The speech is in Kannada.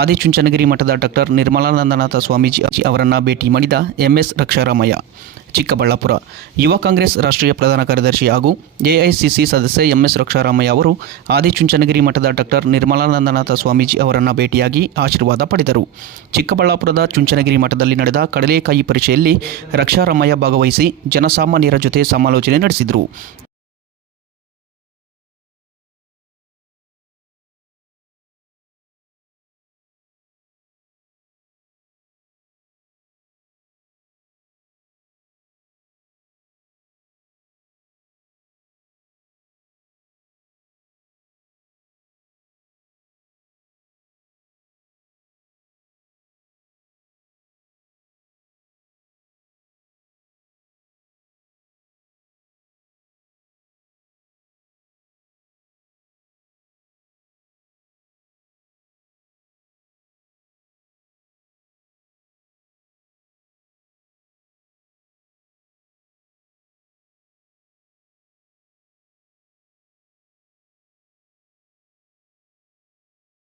ಆದಿಚುಂಚನಗಿರಿ ಮಠದ ಡಾಕ್ಟರ್ ನಿರ್ಮಲಾನಂದನಾಥ ಸ್ವಾಮೀಜಿ ಅವರನ್ನು ಭೇಟಿ ಮಾಡಿದ ಎಂಎಸ್ ರಕ್ಷಾರಾಮಯ್ಯ, ಚಿಕ್ಕಬಳ್ಳಾಪುರ. ಯುವ ಕಾಂಗ್ರೆಸ್ ರಾಷ್ಟ್ರೀಯ ಪ್ರಧಾನ ಕಾರ್ಯದರ್ಶಿ ಹಾಗೂ ಎಐಸಿಸಿ ಸದಸ್ಯ ಎಂಎಸ್ ರಕ್ಷಾರಾಮಯ್ಯ ಅವರು ಆದಿಚುಂಚನಗಿರಿ ಮಠದ ಡಾಕ್ಟರ್ ನಿರ್ಮಲಾನಂದನಾಥ ಸ್ವಾಮೀಜಿ ಅವರನ್ನು ಭೇಟಿಯಾಗಿ ಆಶೀರ್ವಾದ ಪಡೆದರು. ಚಿಕ್ಕಬಳ್ಳಾಪುರದ ಚುಂಚನಗಿರಿ ಮಠದಲ್ಲಿ ನಡೆದ ಕಡಲೆಕಾಯಿ ಪರಿಷೆಯಲ್ಲಿ ರಕ್ಷಾರಾಮಯ್ಯ ಭಾಗವಹಿಸಿ ಜನಸಾಮಾನ್ಯರ ಜೊತೆ ಸಮಾಲೋಚನೆ ನಡೆಸಿದರು.